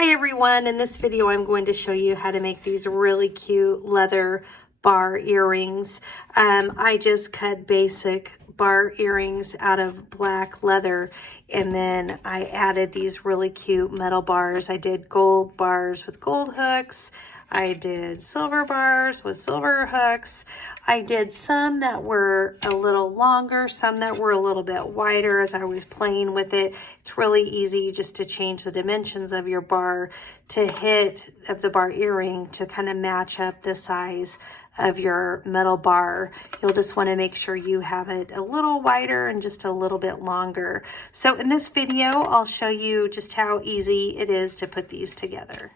Hi everyone, in this video I'm going to show you how to make these really cute leather bar earrings. I just cut basic bar earrings out of black leather, and then I added these really cute metal bars. I did gold bars with gold hooks. I did silver bars with silver hooks. I did some that were a little longer, some that were a little bit wider as I was playing with it. It's really easy just to change the dimensions of your bar of the bar earring to kind of match up the size of your metal bar. You'll just want to make sure you have it a little wider and just a little bit longer. So in this video, I'll show you just how easy it is to put these together.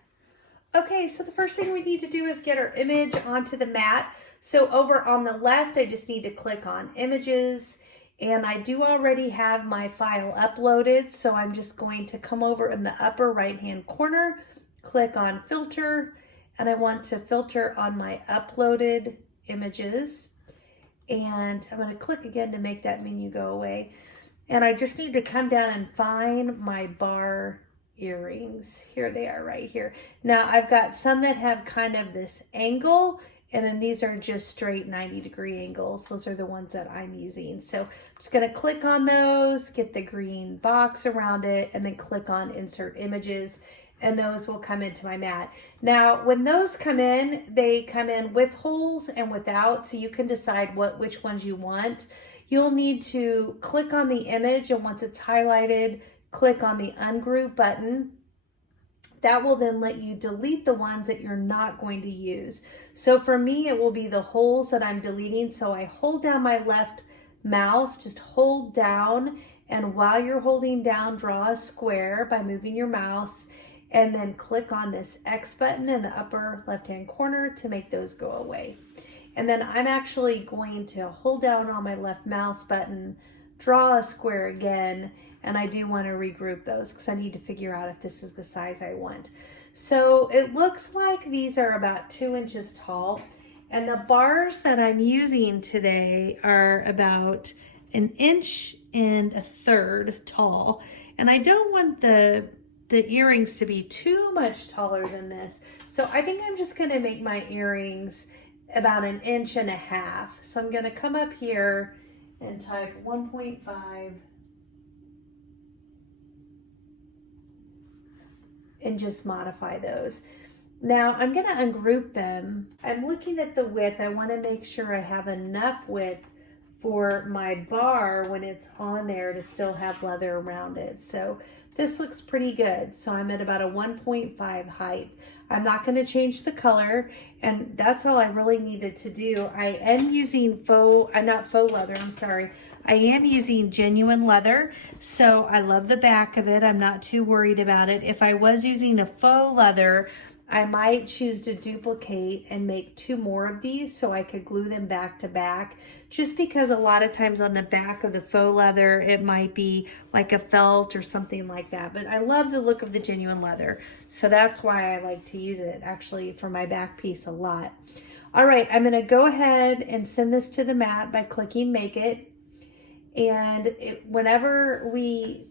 Okay, so the first thing we need to do is get our image onto the mat. So over on the left, I just need to click on images, and I do already have my file uploaded. So I'm just going to come over in the upper right-hand corner, click on filter, and I want to filter on my uploaded images. And I'm going to click again to make that menu go away. And I just need to come down and find my bar earrings. Here they are right here. Now I've got some that have kind of this angle, and then these are just straight 90-degree angles. Those are the ones that I'm using. So I'm just going to click on those, get the green box around it, and then click on insert images, and those will come into my mat. Now when those come in, they come in with holes and without, so you can decide which ones you want. You'll need to click on the image, and once it's highlighted, click on the ungroup button. That will then let you delete the ones that you're not going to use. So for me, it will be the holes that I'm deleting. So I hold down my left mouse, just hold down, and while you're holding down, draw a square by moving your mouse, and then click on this X button in the upper left-hand corner to make those go away. And then I'm actually going to hold down on my left mouse button, draw a square again, and I do want to regroup those because I need to figure out if this is the size I want. So it looks like these are about 2 inches tall, and the bars that I'm using today are about 1.3 inches tall. And I don't want the earrings to be too much taller than this. So I think I'm just going to make my earrings about 1.5 inches. So I'm going to come up here and type 1.5 and just modify those. Now I'm going to ungroup them. I'm looking at the width. I want to make sure I have enough width for my bar when it's on there to still have leather around it. So this looks pretty good. So I'm at about a 1.5 height. I'm not going to change the color, and that's all I really needed to do. I am using not faux leather, I'm sorry. I am using genuine leather, so I love the back of it. I'm not too worried about it. If I was using a faux leather, I might choose to duplicate and make 2 more of these so I could glue them back to back, just because a lot of times on the back of the faux leather, it might be like a felt or something like that. But I love the look of the genuine leather, so that's why I like to use it actually for my back piece a lot. All right, I'm gonna go ahead and send this to the mat by clicking Make It. And whenever we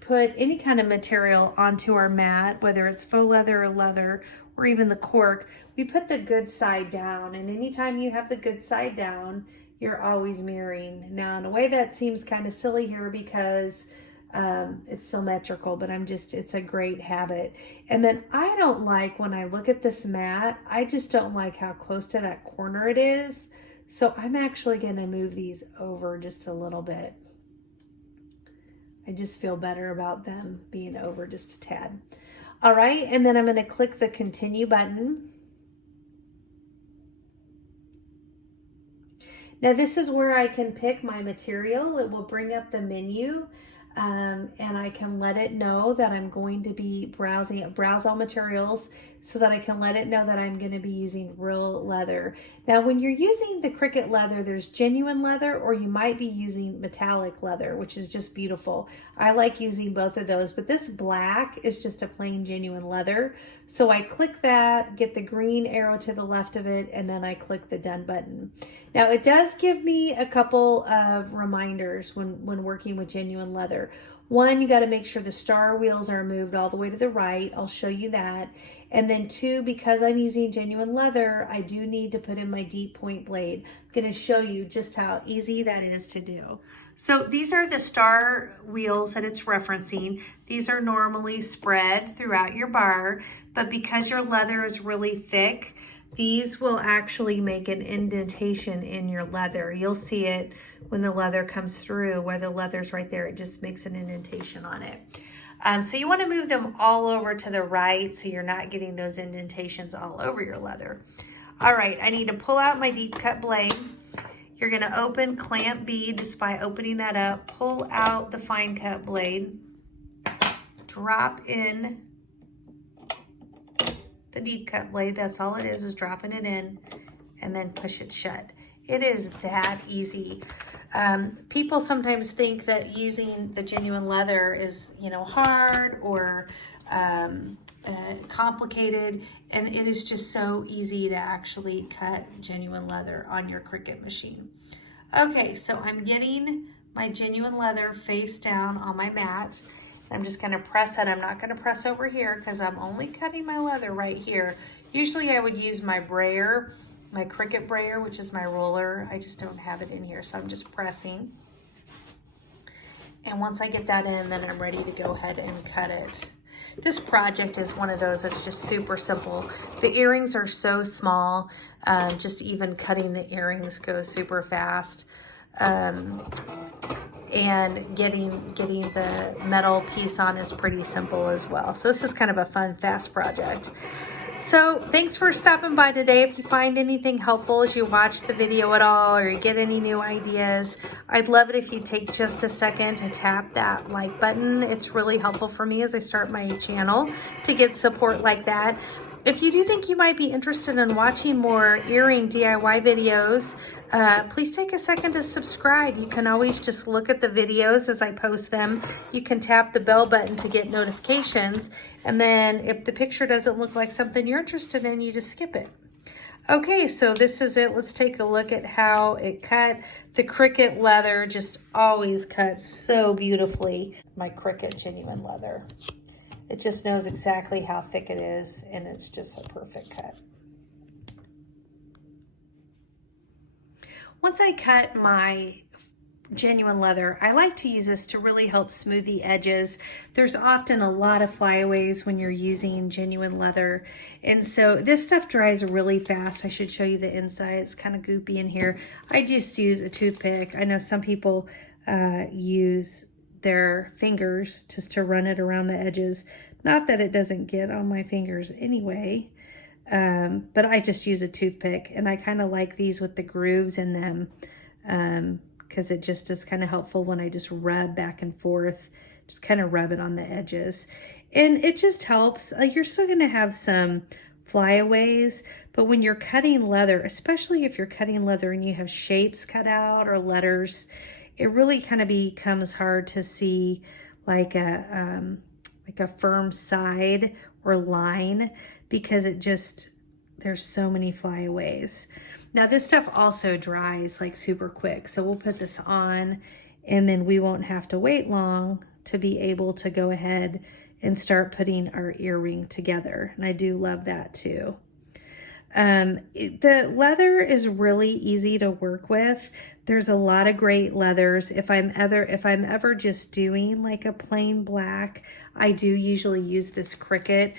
put any kind of material onto our mat, whether it's faux leather or leather or even the cork, we put the good side down. And anytime you have the good side down, you're always mirroring. Now in a way that seems kind of silly here because it's symmetrical, but it's a great habit. And then I don't like, when I look at this mat, I just don't like how close to that corner it is. So I'm actually going to move these over just a little bit. I just feel better about them being over just a tad. All right, and then I'm going to click the continue button. Now this is where I can pick my material. It will bring up the menu. And I can let it know that I'm going to be browse all materials, so that I can let it know that I'm going to be using real leather. Now when you're using the Cricut leather, there's genuine leather, or you might be using metallic leather, which is just beautiful. I like using both of those, but this black is just a plain genuine leather. So I click that, get the green arrow to the left of it, and then I click the done button. Now it does give me a couple of reminders when working with genuine leather. One, you got to make sure the star wheels are moved all the way to the right. I'll show you that. And then two, because I'm using genuine leather, I do need to put in my deep point blade. I'm going to show you just how easy that is to do. So these are the star wheels that it's referencing. These are normally spread throughout your bar, but because your leather is really thick, these will actually make an indentation in your leather. You'll see it when the leather comes through, where the leather's right there, it just makes an indentation on it. So you want to move them all over to the right so you're not getting those indentations all over your leather. All right, I need to pull out my deep cut blade. You're going to open clamp B just by opening that up. Pull out the fine cut blade. Drop in the deep cut blade. That's all it is dropping it in and then push it shut. It is that easy. People sometimes think that using the genuine leather is, you know, hard or complicated, and it is just so easy to actually cut genuine leather on your Cricut machine. Okay, so I'm getting my genuine leather face down on my mat. I'm just going to press it. I'm not going to press over here because I'm only cutting my leather right here. Usually I would use my brayer, my Cricut brayer, which is my roller. I just don't have it in here, so I'm just pressing. And once I get that in, then I'm ready to go ahead and cut it. This project is one of those that's just super simple. The earrings are so small, just even cutting the earrings goes super fast. And getting the metal piece on is pretty simple as well. So this is kind of a fun, fast project. So thanks for stopping by today. If you find anything helpful as you watch the video at all, or you get any new ideas, I'd love it if you take just a second to tap that like button. It's really helpful for me as I start my channel to get support like that. If you do think you might be interested in watching more earring DIY videos, please take a second to subscribe. You can always just look at the videos as I post them. You can tap the bell button to get notifications. And then if the picture doesn't look like something you're interested in, you just skip it. Okay, so this is it. Let's take a look at how it cut. The Cricut leather just always cuts so beautifully. My Cricut genuine leather. It just knows exactly how thick it is, and it's just a perfect cut. Once I cut my genuine leather, I like to use this to really help smooth the edges. There's often a lot of flyaways when you're using genuine leather, and so this stuff dries really fast. I should show you the inside. It's kind of goopy in here. I just use a toothpick. I know some people use their fingers just to run it around the edges. Not that it doesn't get on my fingers anyway, but I just use a toothpick, and I kind of like these with the grooves in them because it just is kind of helpful when I just rub back and forth, just kind of rub it on the edges. And it just helps. You're still going to have some flyaways, but when you're cutting leather, especially if you're cutting leather and you have shapes cut out or letters, it really kind of becomes hard to see like a firm side or line because it just, there's so many flyaways. Now this stuff also dries like super quick. So we'll put this on and then we won't have to wait long to be able to go ahead and start putting our earring together. And I do love that too. The leather is really easy to work with. There's a lot of great leathers. If I'm ever just doing like a plain black, I do usually use this Cricut,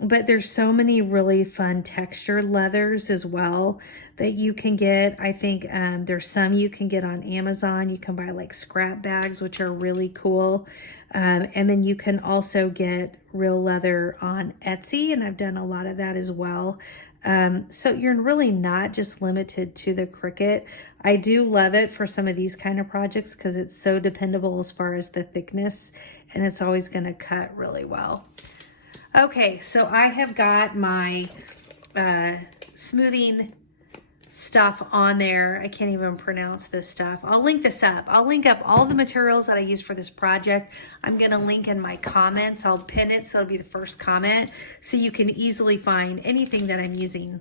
but there's so many really fun textured leathers as well that you can get. I think there's some you can get on Amazon. You can buy like scrap bags, which are really cool. And then you can also get real leather on Etsy, and I've done a lot of that as well. So you're really not just limited to the Cricut. I do love it for some of these kind of projects because it's so dependable as far as the thickness, and it's always going to cut really well. Okay, so I have got my smoothing stuff on there. I can't even pronounce this stuff. I'll link this up. I'll link up all the materials that I use for this project. I'm going to link in my comments. I'll pin it so it'll be the first comment so you can easily find anything that I'm using.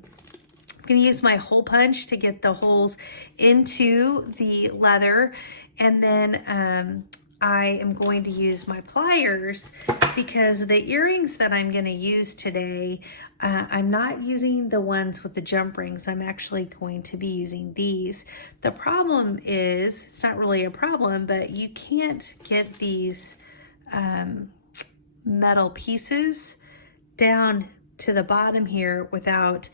I'm going to use my hole punch to get the holes into the leather, and then I am going to use my pliers because the earrings that I'm going to use today, I'm not using the ones with the jump rings. I'm actually going to be using these. The problem is, it's not really a problem, but you can't get these metal pieces down to the bottom here without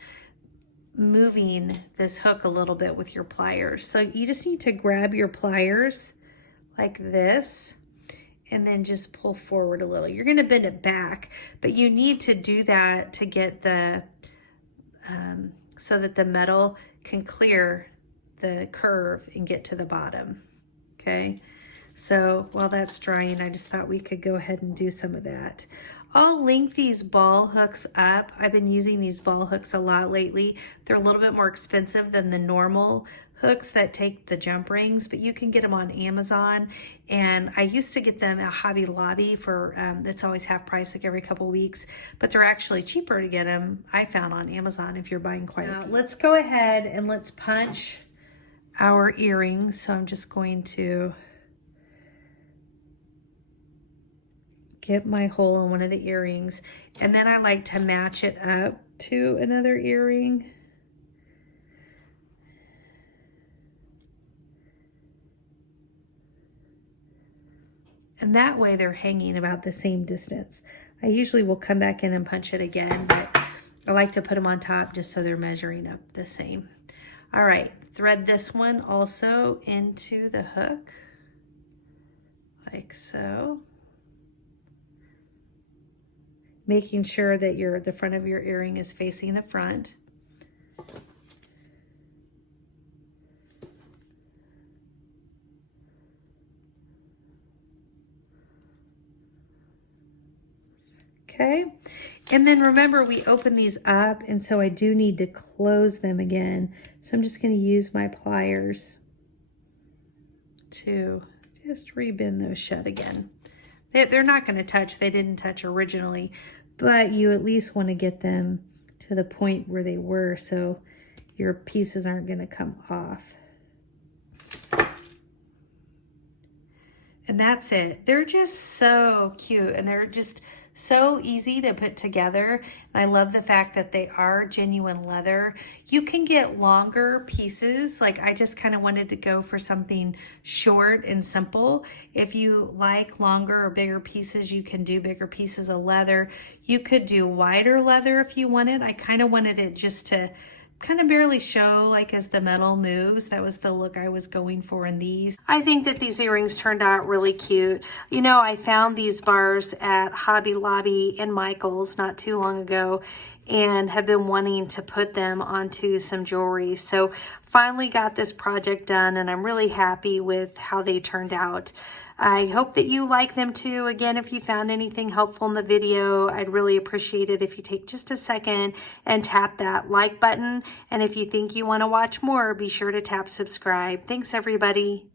moving this hook a little bit with your pliers. So you just need to grab your pliers like this and then just pull forward a little. You're going to bend it back, but you need to do that to get the so that the metal can clear the curve and get to the bottom. Okay, so while that's drying, I just thought we could go ahead and do some of that. I'll link these ball hooks up. I've been using these ball hooks a lot lately. They're a little bit more expensive than the normal hooks that take the jump rings, but you can get them on Amazon. And I used to get them at Hobby Lobby for, it's always half price like every couple weeks, but they're actually cheaper to get them, I found, on Amazon if you're buying quite a few. Let's go ahead and let's punch our earrings. So I'm just going to get my hole in one of the earrings, and then I like to match it up to another earring. And that way they're hanging about the same distance. I usually will come back in and punch it again, but I like to put them on top just so they're measuring up the same. All right, thread this one also into the hook, like so. Making sure that the front of your earring is facing the front. Okay, and then remember we opened these up, and so I do need to close them again. So I'm just going to use my pliers to just rebend those shut again. They're not going to touch. They didn't touch originally, but you at least want to get them to the point where they were so your pieces aren't going to come off. And that's it. They're just so cute, and they're just so easy to put together. And I love the fact that they are genuine leather. You can get longer pieces. Like I just kind of wanted to go for something short and simple. If you like longer or bigger pieces, you can do bigger pieces of leather. You could do wider leather if you wanted. I kind of wanted it just to kind of barely show, like, as the metal moves. That was the look I was going for in these. I think that these earrings turned out really cute. You know, I found these bars at Hobby Lobby and Michael's not too long ago and have been wanting to put them onto some jewelry. So finally got this project done, and I'm really happy with how they turned out. I hope that you like them too. Again, if you found anything helpful in the video, I'd really appreciate it if you take just a second and tap that like button. And if you think you want to watch more, be sure to tap subscribe. Thanks, everybody.